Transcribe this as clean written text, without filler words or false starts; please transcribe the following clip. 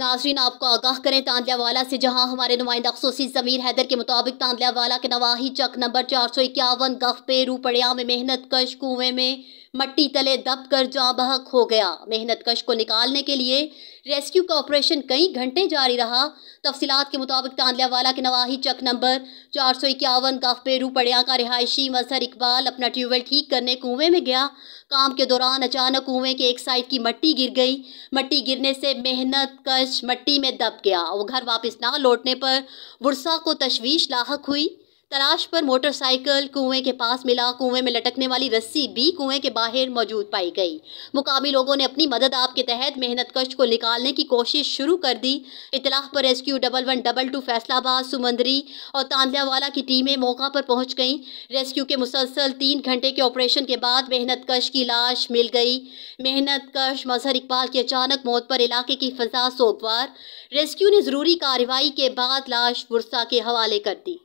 नाजरीन, आपको आगाह करें तांदल्यावाला से, जहां हमारे नुमाइंदा खसूसी ज़मीर हैदर के मुताबिक तांदल्यावाला के नवाही चक नंबर 451 गफपेरू पड़िया में मेहनत कश कुएं में मट्टी तले दब कर जाँ बहक हो गया। मेहनत कश को निकालने के लिए रेस्क्यू का ऑपरेशन कई घंटे जारी रहा। तफसीलात के मुताबिक तांदल्यावाला के नवाही चक नंबर 451 गफपेरू पड़िया का रिहायशी मजहर इकबाल अपना ट्यूबवेल ठीक करने कुएं में गया। काम के दौरान अचानक कुएं के एक साइड की मट्टी गिर गई। मट्टी गिरने से मेहनत कश मट्टी में दब गया। वो घर वापस ना लौटने पर वर्षा को तशवीश लाहक हुई। तलाश पर मोटरसाइकिल कुएं के पास मिला। कुएं में लटकने वाली रस्सी भी कुएं के बाहर मौजूद पाई गई। मुकामी लोगों ने अपनी मदद आप के तहत मेहनत कश को निकालने की कोशिश शुरू कर दी। इतलाह पर रेस्क्यू 1122 फैसलाबाद, सुमंदरी और तांदल्यावाला की टीमें मौका पर पहुंच गईं। रेस्क्यू के मुसलसल 3 घंटे के ऑपरेशन के बाद मेहनत कश की लाश मिल गई। मेहनत कश मजहर इकबाल की अचानक मौत पर इलाके की फिजा सोगवार। रेस्क्यू ने जरूरी कार्रवाई के बाद लाश वर्षा के हवाले कर दी।